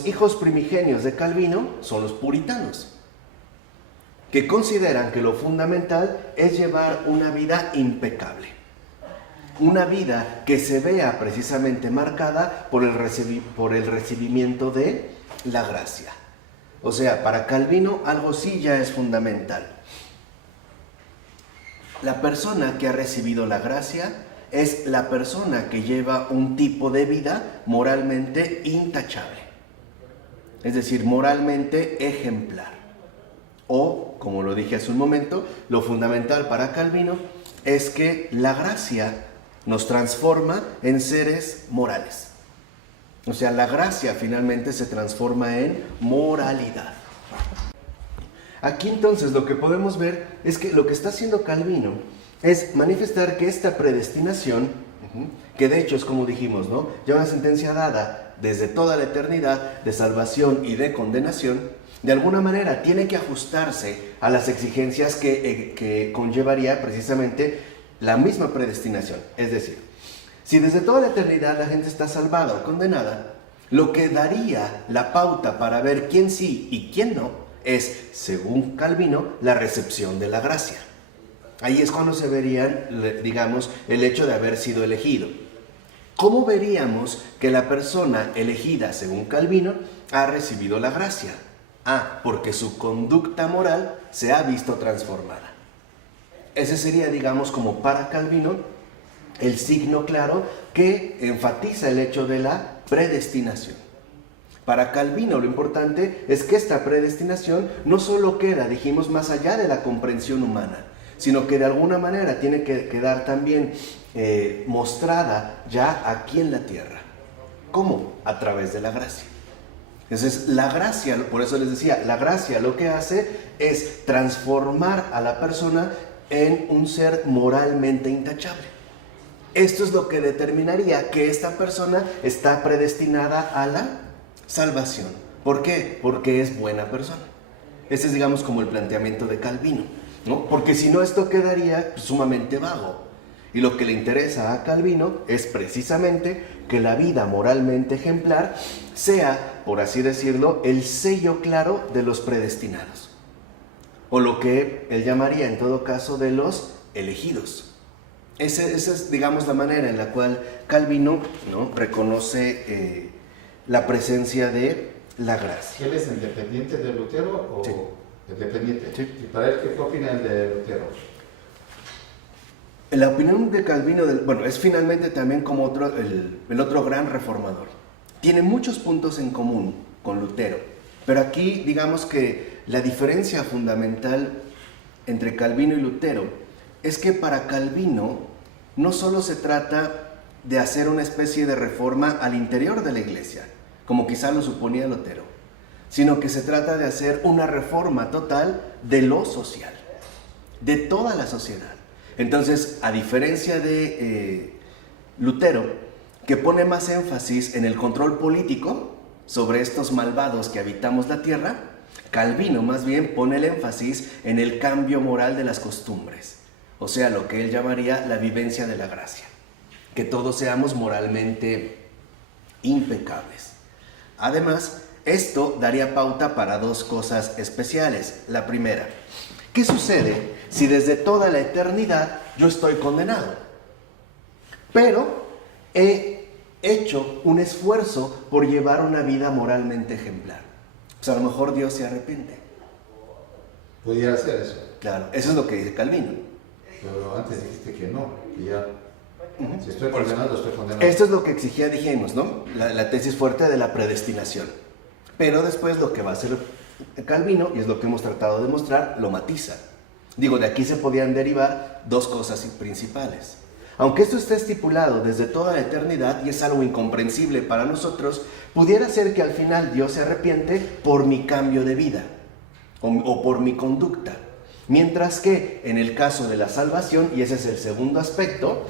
hijos primigenios de Calvino son los puritanos, que consideran que lo fundamental es llevar una vida impecable, una vida que se vea precisamente marcada por el recibimiento de la gracia. O sea, para Calvino algo sí ya es fundamental. La persona que ha recibido la gracia es la persona que lleva un tipo de vida moralmente intachable, es decir, moralmente ejemplar. O, como lo dije hace un momento, lo fundamental para Calvino es que la gracia nos transforma en seres morales. O sea, la gracia finalmente se transforma en moralidad. Aquí entonces lo que podemos ver es que lo que está haciendo Calvino es manifestar que esta predestinación, que de hecho es como dijimos, ¿no?, ya una sentencia dada desde toda la eternidad de salvación y de condenación, de alguna manera tiene que ajustarse a las exigencias que conllevaría precisamente la misma predestinación. Es decir, si desde toda la eternidad la gente está salvada o condenada, lo que daría la pauta para ver quién sí y quién no es, según Calvino, la recepción de la gracia. Ahí es cuando se vería, digamos, el hecho de haber sido elegido. ¿Cómo veríamos que la persona elegida, según Calvino, ha recibido la gracia? Porque su conducta moral se ha visto transformada. Ese sería, digamos, como para Calvino, el signo claro que enfatiza el hecho de la predestinación. Para Calvino lo importante es que esta predestinación no solo queda, dijimos, más allá de la comprensión humana, sino que de alguna manera tiene que quedar también mostrada ya aquí en la tierra. ¿Cómo? A través de la gracia. Entonces, la gracia, por eso les decía, la gracia lo que hace es transformar a la persona en un ser moralmente intachable. Esto es lo que determinaría que esta persona está predestinada a la salvación. ¿Por qué? Porque es buena persona. Ese es, digamos, como el planteamiento de Calvino, ¿no? Porque si no, esto quedaría sumamente vago. Y lo que le interesa a Calvino es precisamente que la vida moralmente ejemplar sea, por así decirlo, el sello claro de los predestinados. O lo que él llamaría, en todo caso, de los elegidos. Esa es, digamos, la manera en la cual Calvino, ¿no?, reconoce la presencia de la gracia. ¿Él es independiente de Lutero o sí, independiente? Sí. ¿Y para él qué opina el de Lutero? La opinión de Calvino, es finalmente también como el otro gran reformador. Tiene muchos puntos en común con Lutero, pero aquí digamos que la diferencia fundamental entre Calvino y Lutero es que para Calvino no solo se trata de hacer una especie de reforma al interior de la iglesia, como quizá lo suponía Lutero, sino que se trata de hacer una reforma total de lo social, de toda la sociedad. Entonces, a diferencia de Lutero, que pone más énfasis en el control político sobre estos malvados que habitamos la tierra, Calvino más bien pone el énfasis en el cambio moral de las costumbres, o sea, lo que él llamaría la vivencia de la gracia, que todos seamos moralmente impecables. Además, esto daría pauta para dos cosas especiales. La primera, ¿qué sucede si desde toda la eternidad yo estoy condenado? Pero he hecho un esfuerzo por llevar una vida moralmente ejemplar. Pues a lo mejor Dios se arrepiente. Pudiera ser eso. Claro, eso es lo que dice Calvino. Pero antes dijiste que no, que ya. Si estoy condenado, estoy condenado. Esto es lo que exigía, dijimos, ¿no? La tesis fuerte de la predestinación. Pero después lo que va a hacer Calvino, y es lo que hemos tratado de mostrar, lo matiza. Digo, de aquí se podían derivar dos cosas principales. Aunque esto esté estipulado desde toda la eternidad y es algo incomprensible para nosotros, pudiera ser que al final Dios se arrepiente por mi cambio de vida o por mi conducta. Mientras que en el caso de la salvación, y ese es el segundo aspecto,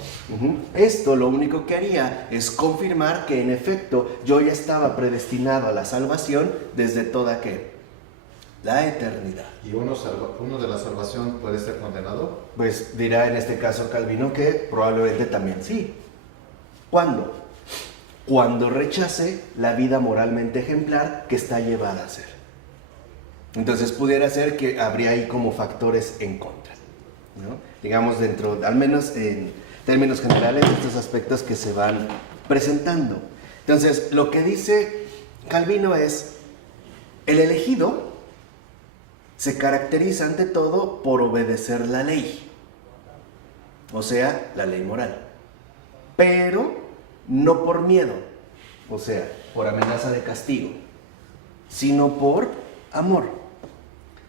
esto lo único que haría es confirmar que en efecto yo ya estaba predestinado a la salvación desde toda la eternidad. ¿Y uno de la salvación puede ser condenado? Pues dirá en este caso Calvino que probablemente también sí. ¿Cuándo? Cuando rechace la vida moralmente ejemplar que está llevada a ser. Entonces pudiera ser que habría ahí como factores en contra, ¿no? Digamos dentro, al menos en términos generales, de estos aspectos que se van presentando. Entonces, lo que dice Calvino es, el elegido se caracteriza ante todo por obedecer la ley, o sea, la ley moral, pero no por miedo, o sea, por amenaza de castigo, sino por amor.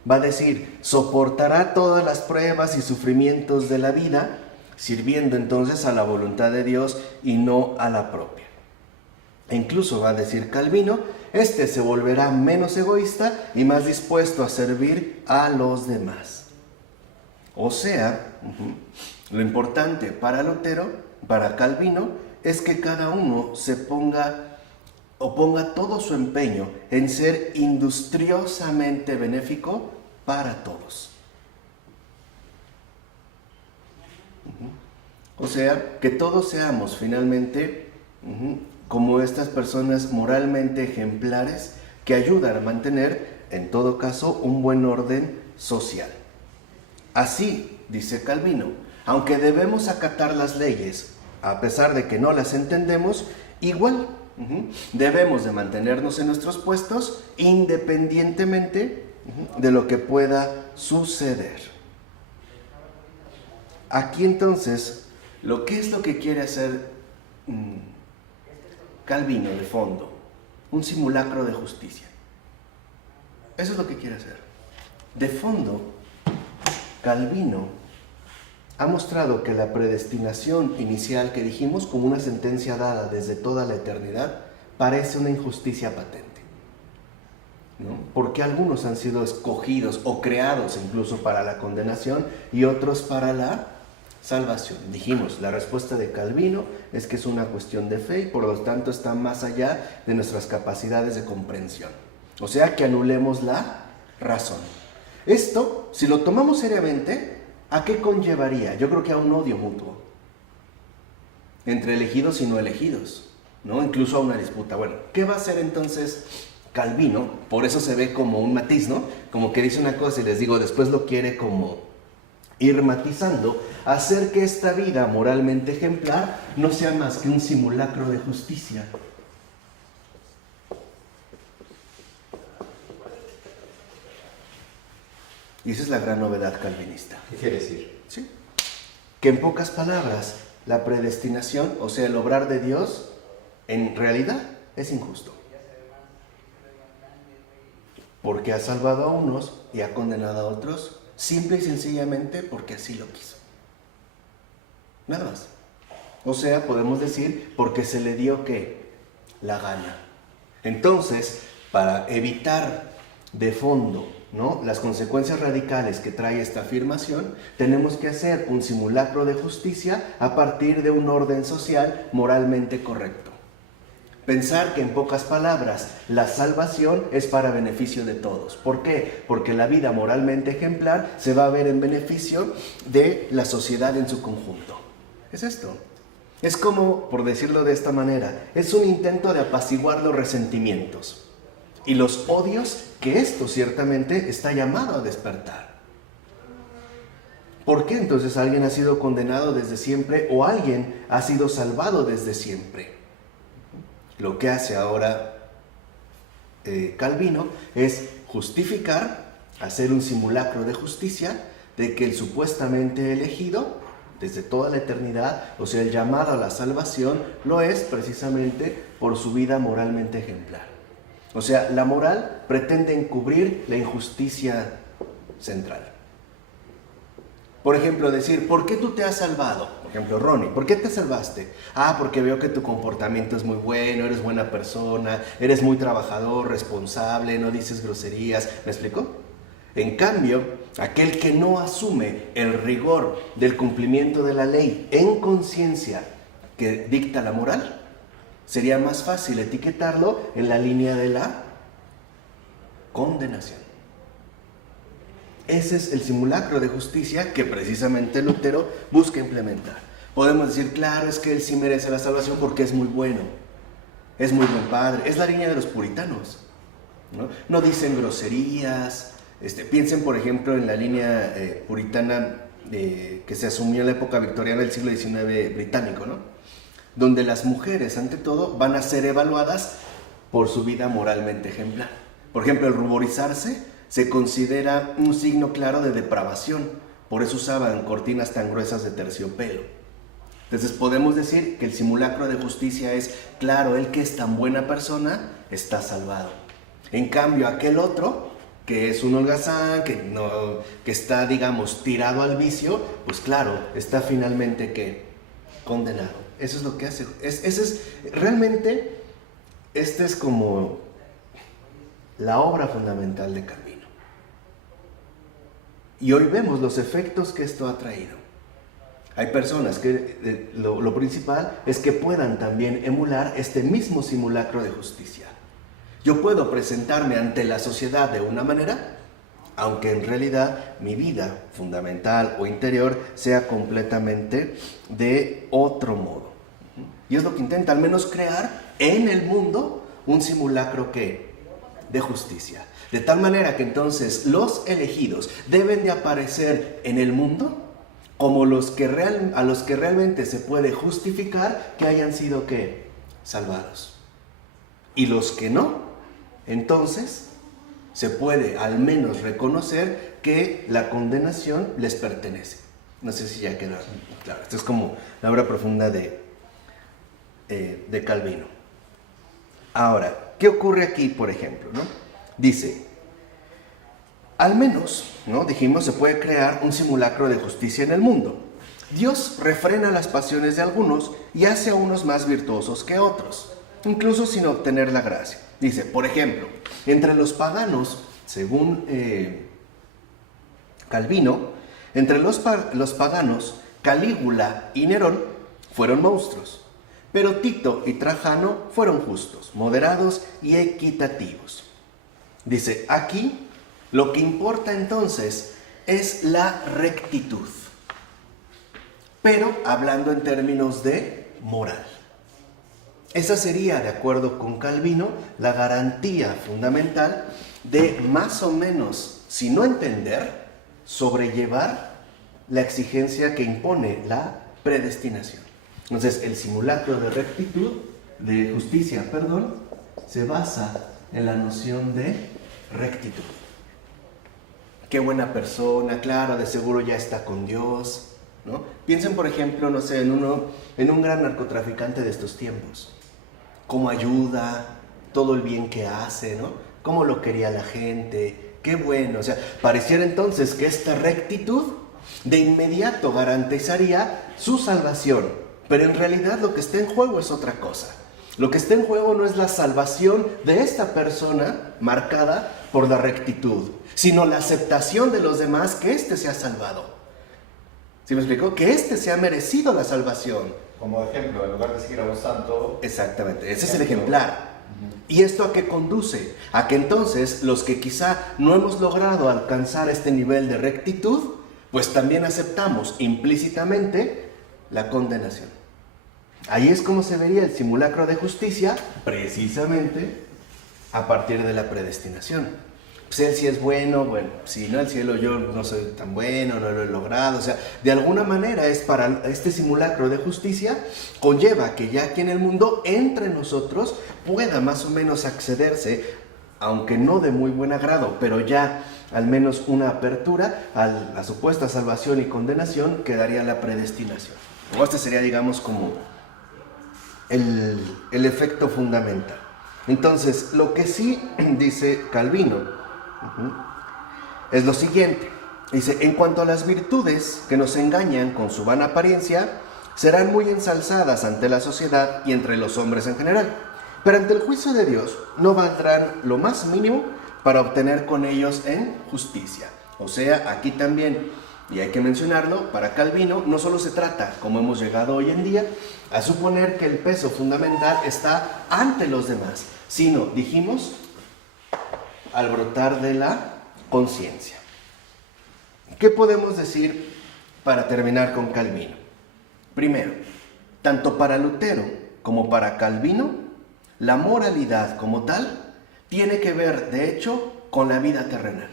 Va a decir, soportará todas las pruebas y sufrimientos de la vida, sirviendo entonces a la voluntad de Dios y no a la propia. E incluso va a decir Calvino, este se volverá menos egoísta y más dispuesto a servir a los demás. O sea, lo importante para Lutero, para Calvino, es que cada uno se ponga todo su empeño en ser industriosamente benéfico para todos. O sea, que todos seamos finalmente como estas personas moralmente ejemplares que ayudan a mantener, en todo caso, un buen orden social. Así, dice Calvino, aunque debemos acatar las leyes, a pesar de que no las entendemos, igual debemos de mantenernos en nuestros puestos independientemente de lo que pueda suceder. Aquí entonces, ¿qué es lo que quiere hacer Calvino de fondo? Un simulacro de justicia. Eso es lo que quiere hacer. De fondo, Calvino ha mostrado que la predestinación inicial que dijimos como una sentencia dada desde toda la eternidad parece una injusticia patente, ¿no? Porque algunos han sido escogidos o creados incluso para la condenación y otros para la salvación. Dijimos, la respuesta de Calvino es que es una cuestión de fe y por lo tanto está más allá de nuestras capacidades de comprensión. O sea, que anulemos la razón. Esto, si lo tomamos seriamente, ¿a qué conllevaría? Yo creo que a un odio mutuo entre elegidos y no elegidos, ¿no? Incluso a una disputa. Bueno, ¿qué va a hacer entonces Calvino? Por eso se ve como un matiz, ¿no? Como que dice una cosa y les digo, después lo quiere como ir matizando, hacer que esta vida moralmente ejemplar no sea más que un simulacro de justicia. Y esa es la gran novedad calvinista. ¿Qué quiere decir? ¿Sí? Que en pocas palabras, la predestinación, o sea, el obrar de Dios, en realidad es injusto. Porque ha salvado a unos y ha condenado a otros, simple y sencillamente porque así lo quiso. Nada más. O sea, podemos decir, porque se le dio, ¿qué? La gana. Entonces, para evitar de fondo, ¿no?, las consecuencias radicales que trae esta afirmación, tenemos que hacer un simulacro de justicia a partir de un orden social moralmente correcto. Pensar que en pocas palabras la salvación es para beneficio de todos. ¿Por qué? Porque la vida moralmente ejemplar se va a ver en beneficio de la sociedad en su conjunto. Es esto. Es como, por decirlo de esta manera, es un intento de apaciguar los resentimientos y los odios que esto ciertamente está llamado a despertar. ¿Por qué entonces alguien ha sido condenado desde siempre o alguien ha sido salvado desde siempre? Lo que hace ahora Calvino es justificar, hacer un simulacro de justicia de que el supuestamente elegido desde toda la eternidad, o sea, el llamado a la salvación, lo es precisamente por su vida moralmente ejemplar. O sea, la moral pretende encubrir la injusticia central. Por ejemplo, decir, ¿por qué tú te has salvado? Por ejemplo, Ronnie, ¿por qué te salvaste? Ah, porque veo que tu comportamiento es muy bueno, eres buena persona, eres muy trabajador, responsable, no dices groserías. ¿Me explico? En cambio, aquel que no asume el rigor del cumplimiento de la ley en conciencia que dicta la moral, sería más fácil etiquetarlo en la línea de la condenación. Ese es el simulacro de justicia que precisamente Lutero busca implementar. Podemos decir, claro, es que él sí merece la salvación porque es muy bueno, es muy buen padre. Es la línea de los puritanos, ¿no? No dicen groserías. Piensen, por ejemplo, en la línea puritana que se asumió en la época victoriana del siglo XIX británico, ¿no? Donde las mujeres, ante todo, van a ser evaluadas por su vida moralmente ejemplar. Por ejemplo, el ruborizarse se considera un signo claro de depravación, por eso usaban cortinas tan gruesas de terciopelo. Entonces podemos decir que el simulacro de justicia es, claro, el que es tan buena persona está salvado. En cambio, aquel otro, que es un holgazán, que está, digamos, tirado al vicio, pues claro, está finalmente ¿qué? Condenado. Eso es lo que hace. Realmente, esta es como la obra fundamental de Calvino. Y hoy vemos los efectos que esto ha traído. Hay personas que lo principal es que puedan también emular este mismo simulacro de justicia. Yo puedo presentarme ante la sociedad de una manera, aunque en realidad mi vida fundamental o interior sea completamente de otro modo. Y es lo que intenta, al menos crear en el mundo un simulacro de justicia. De tal manera que entonces los elegidos deben de aparecer en el mundo como a los que realmente se puede justificar que hayan sido salvados. Y los que no, entonces se puede al menos reconocer que la condenación les pertenece. No sé si ya queda claro. Esto es como la obra profunda de Calvino. Ahora, ¿qué ocurre aquí, por ejemplo? ¿No? Dice, al menos, ¿no? Dijimos, se puede crear un simulacro de justicia en el mundo. Dios refrena las pasiones de algunos y hace a unos más virtuosos que otros, incluso sin obtener la gracia. Dice, por ejemplo, entre los paganos, según Calvino, entre los paganos, Calígula y Nerón fueron monstruos, pero Tito y Trajano fueron justos, moderados y equitativos. Dice, aquí lo que importa entonces es la rectitud, pero hablando en términos de moral. Esa sería, de acuerdo con Calvino, la garantía fundamental de más o menos, si no entender, sobrellevar la exigencia que impone la predestinación. Entonces, el simulacro de rectitud, de justicia, se basa en la noción de rectitud. Qué buena persona, claro, de seguro ya está con Dios, ¿no? Piensen, por ejemplo, no sé, en un gran narcotraficante de estos tiempos. Cómo ayuda, todo el bien que hace, ¿no? Cómo lo quería la gente, qué bueno. O sea, pareciera entonces que esta rectitud de inmediato garantizaría su salvación. Pero en realidad lo que está en juego es otra cosa. Lo que está en juego no es la salvación de esta persona marcada por la rectitud, sino la aceptación de los demás que éste se ha salvado. ¿Sí me explico? Que éste se ha merecido la salvación. Como ejemplo, en lugar de seguir a un santo... Exactamente, ese es el ejemplar. ¿Y esto a qué conduce? A que entonces los que quizá no hemos logrado alcanzar este nivel de rectitud, pues también aceptamos implícitamente la condenación. Ahí es como se vería el simulacro de justicia, precisamente a partir de la predestinación. pues él sí es bueno, bueno, si no el cielo yo no soy tan bueno, no lo he logrado. O sea, de alguna manera es para este simulacro de justicia, conlleva que ya aquí en el mundo, entre nosotros, pueda más o menos accederse, aunque no de muy buen agrado, pero ya al menos una apertura a la supuesta salvación y condenación que daría la predestinación. O este sería, digamos, como el efecto fundamental. Entonces, lo que sí dice Calvino es lo siguiente. Dice, en cuanto a las virtudes que nos engañan con su vana apariencia, serán muy ensalzadas ante la sociedad y entre los hombres en general, pero ante el juicio de Dios no valdrán lo más mínimo para obtener con ellos en justicia. O sea, aquí también, y hay que mencionarlo, para Calvino no solo se trata, como hemos llegado hoy en día, a suponer que el peso fundamental está ante los demás, sino, dijimos, al brotar de la conciencia. ¿Qué podemos decir para terminar con Calvino? Primero, tanto para Lutero como para Calvino, la moralidad como tal tiene que ver, de hecho, con la vida terrenal.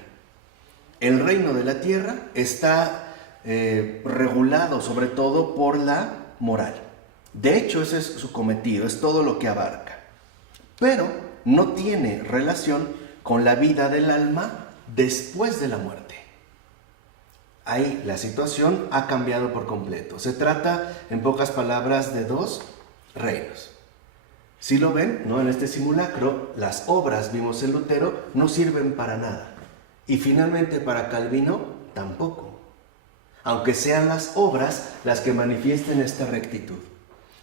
El reino de la tierra está regulado sobre todo por la moral. De hecho, ese es su cometido, es todo lo que abarca. Pero no tiene relación con la vida del alma después de la muerte. Ahí la situación ha cambiado por completo. Se trata, en pocas palabras, de dos reinos. Si lo ven, ¿no? En este simulacro, las obras, vimos en Lutero, no sirven para nada. Y finalmente para Calvino, tampoco. Aunque sean las obras las que manifiesten esta rectitud.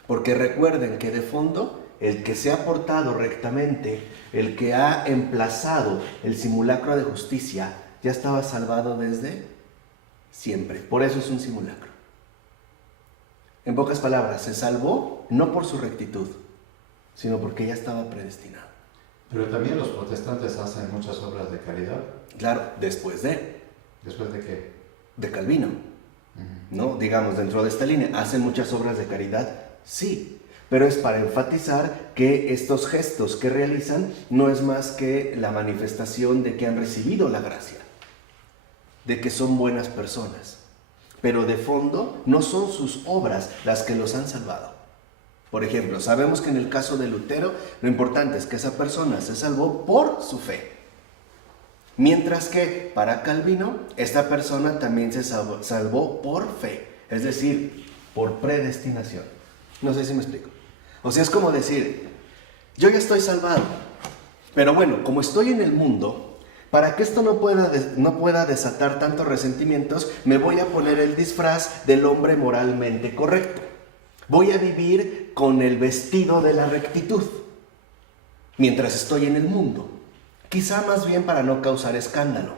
Porque recuerden que de fondo, el que se ha portado rectamente, el que ha emplazado el simulacro de justicia, ya estaba salvado desde siempre. Por eso es un simulacro. En pocas palabras, se salvó no por su rectitud, sino porque ya estaba predestinado. Pero también los protestantes hacen muchas obras de caridad. Claro, después de. ¿Después de qué? De Calvino. ¿No? Digamos, dentro de esta línea, ¿hacen muchas obras de caridad? Sí, pero es para enfatizar que estos gestos que realizan no es más que la manifestación de que han recibido la gracia, de que son buenas personas, pero de fondo no son sus obras las que los han salvado. Por ejemplo, sabemos que en el caso de Lutero, lo importante es que esa persona se salvó por su fe. Mientras que para Calvino, esta persona también se salvó por fe, es decir, por predestinación. No sé si me explico. O sea, es como decir, yo ya estoy salvado, pero bueno, como estoy en el mundo, para que esto no pueda desatar tantos resentimientos, me voy a poner el disfraz del hombre moralmente correcto. Voy a vivir con el vestido de la rectitud, mientras estoy en el mundo. Quizá más bien para no causar escándalo.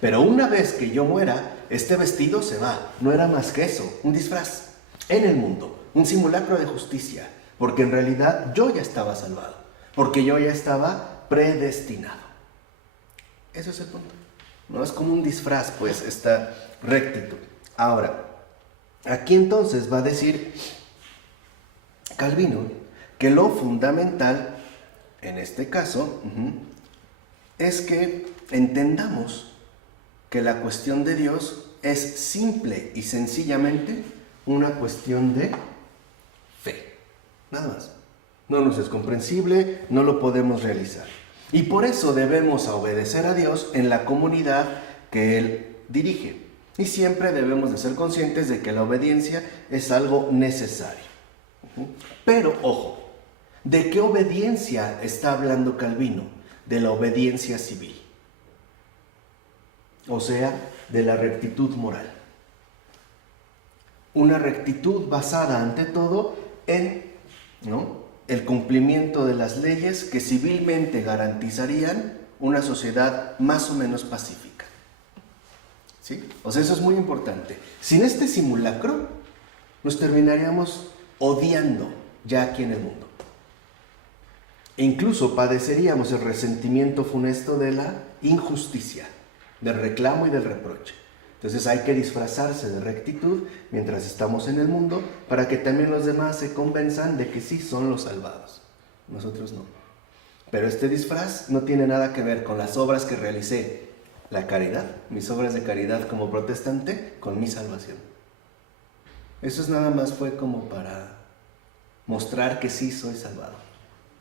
Pero una vez que yo muera, este vestido se va. No era más que eso, un disfraz. En el mundo, un simulacro de justicia. Porque en realidad yo ya estaba salvado. Porque yo ya estaba predestinado. Eso es el punto. No es como un disfraz, pues, esta rectitud. Ahora, aquí entonces va a decir Calvino que lo fundamental, en este caso, es que entendamos que la cuestión de Dios es simple y sencillamente una cuestión de fe. Nada más. No nos es comprensible, no lo podemos realizar. Y por eso debemos obedecer a Dios en la comunidad que Él dirige. Y siempre debemos de ser conscientes de que la obediencia es algo necesario. Pero, ojo, ¿de qué obediencia está hablando Calvino? De la obediencia civil, o sea, de la rectitud moral. Una rectitud basada ante todo en el cumplimiento de las leyes que civilmente garantizarían una sociedad más o menos pacífica. ¿Sí? O sea, eso es muy importante. Sin este simulacro, nos terminaríamos odiando ya aquí en el mundo. E incluso padeceríamos el resentimiento funesto de la injusticia, del reclamo y del reproche. Entonces hay que disfrazarse de rectitud mientras estamos en el mundo para que también los demás se convenzan de que sí son los salvados. Nosotros no. Pero este disfraz no tiene nada que ver con las obras que realicé, la caridad, mis obras de caridad como protestante, con mi salvación. Eso es nada más fue como para mostrar que sí soy salvado.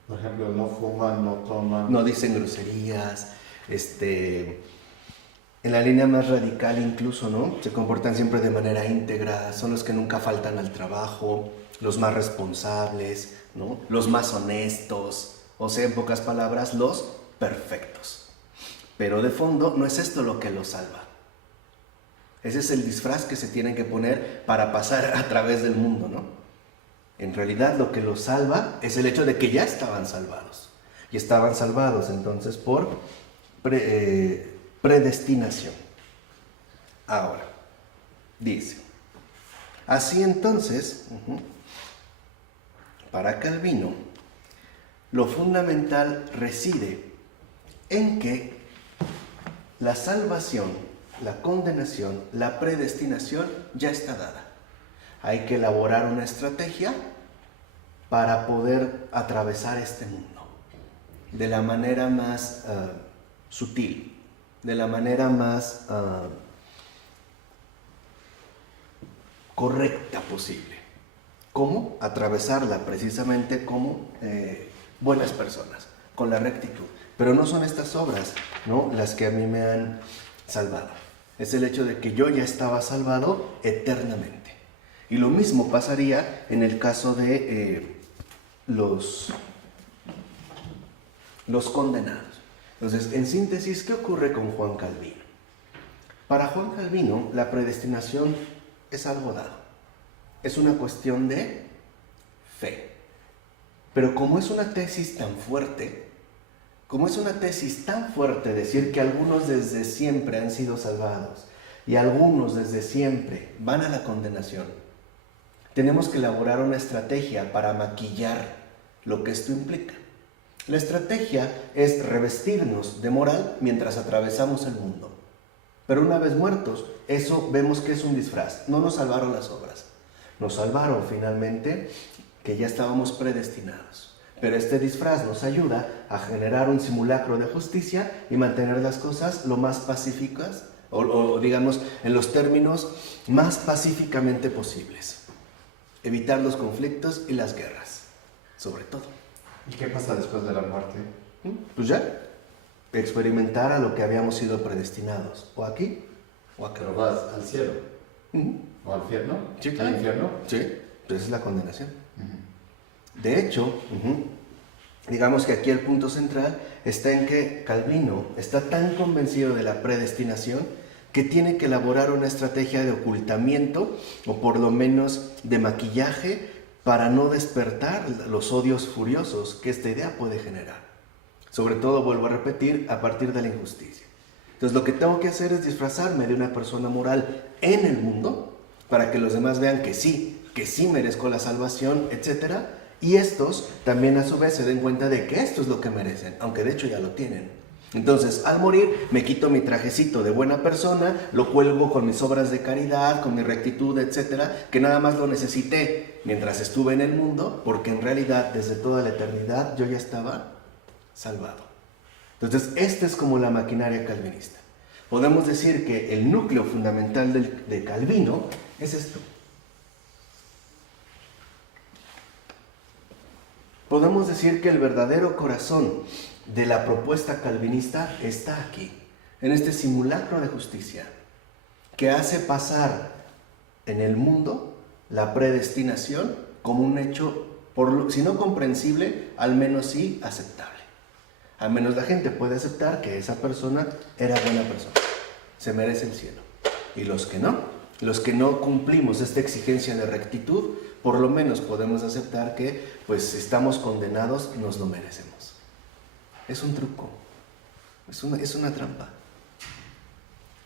Por ejemplo, no fuman, no toman. No dicen groserías, en la línea más radical incluso, ¿no? Se comportan siempre de manera íntegra, son los que nunca faltan al trabajo, los más responsables, ¿no? Los más honestos, o sea, en pocas palabras, los perfectos. Pero de fondo no es esto lo que los salva. Ese es el disfraz que se tienen que poner para pasar a través del mundo, ¿no? En realidad lo que los salva es el hecho de que ya estaban salvados. Y estaban salvados entonces por predestinación. Ahora, dice, así entonces, para Calvino, lo fundamental reside en que la salvación, la condenación, la predestinación ya está dada. Hay que elaborar una estrategia para poder atravesar este mundo de la manera más sutil, de la manera más correcta posible. ¿Cómo? Atravesarla precisamente como buenas personas, con la rectitud. Pero no son estas obras, ¿no?, las que a mí me han salvado. Es el hecho de que yo ya estaba salvado eternamente. Y lo mismo pasaría en el caso de los condenados. Entonces, en síntesis, ¿qué ocurre con Juan Calvino? Para Juan Calvino, la predestinación es algo dado. Es una cuestión de fe. Pero como es una tesis tan fuerte, decir que algunos desde siempre han sido salvados y algunos desde siempre van a la condenación, tenemos que elaborar una estrategia para maquillar lo que esto implica. La estrategia es revestirnos de moral mientras atravesamos el mundo. Pero una vez muertos, eso vemos que es un disfraz. No nos salvaron las obras. Nos salvaron finalmente que ya estábamos predestinados. Pero este disfraz nos ayuda a generar un simulacro de justicia y mantener las cosas lo más pacíficas, o digamos, en los términos más pacíficamente posibles. Evitar los conflictos y las guerras, sobre todo. ¿Y qué pasa después de la muerte? Pues ya, experimentar a lo que habíamos sido predestinados, o aquí, o acá. Pero vas al cielo, o al infierno. Sí, ¿Al claro. infierno? Sí, pues es la condenación. De hecho, digamos que aquí el punto central está en que Calvino está tan convencido de la predestinación que tiene que elaborar una estrategia de ocultamiento o por lo menos de maquillaje para no despertar los odios furiosos que esta idea puede generar. Sobre todo, vuelvo a repetir, a partir de la injusticia. Entonces lo que tengo que hacer es disfrazarme de una persona moral en el mundo para que los demás vean que sí merezco la salvación, etc. Y estos también a su vez se den cuenta de que esto es lo que merecen, aunque de hecho ya lo tienen. Entonces, al morir, me quito mi trajecito de buena persona, lo cuelgo con mis obras de caridad, con mi rectitud, etcétera, que nada más lo necesité mientras estuve en el mundo, porque en realidad, desde toda la eternidad, yo ya estaba salvado. Entonces, esta es como la maquinaria calvinista. Podemos decir que el núcleo fundamental de Calvino es esto. Podemos decir que el verdadero corazón de la propuesta calvinista está aquí, en este simulacro de justicia, que hace pasar en el mundo la predestinación como un hecho, si no comprensible, al menos sí aceptable. Al menos la gente puede aceptar que esa persona era buena persona, se merece el cielo. Y los que no cumplimos esta exigencia de rectitud, por lo menos podemos aceptar que pues estamos condenados y nos lo merecemos. Es un truco, es una trampa.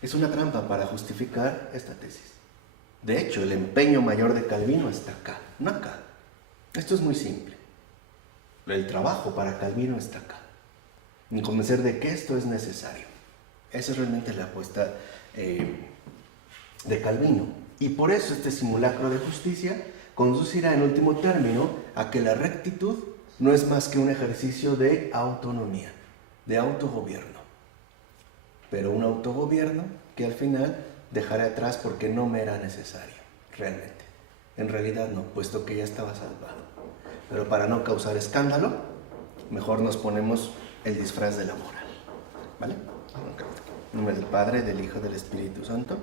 Es una trampa para justificar esta tesis. De hecho, el empeño mayor de Calvino está acá, no acá. Esto es muy simple. El trabajo para Calvino está acá. En convencer de que esto es necesario. Esa es realmente la apuesta de Calvino. Y por eso este simulacro de justicia conducirá en último término a que la rectitud no es más que un ejercicio de autonomía, de autogobierno. Pero un autogobierno que al final dejaré atrás porque no me era necesario, realmente. En realidad no, puesto que ya estaba salvado. Pero para no causar escándalo, mejor nos ponemos el disfraz de la moral. ¿Vale? En nombre del Padre, del Hijo, del Espíritu Santo.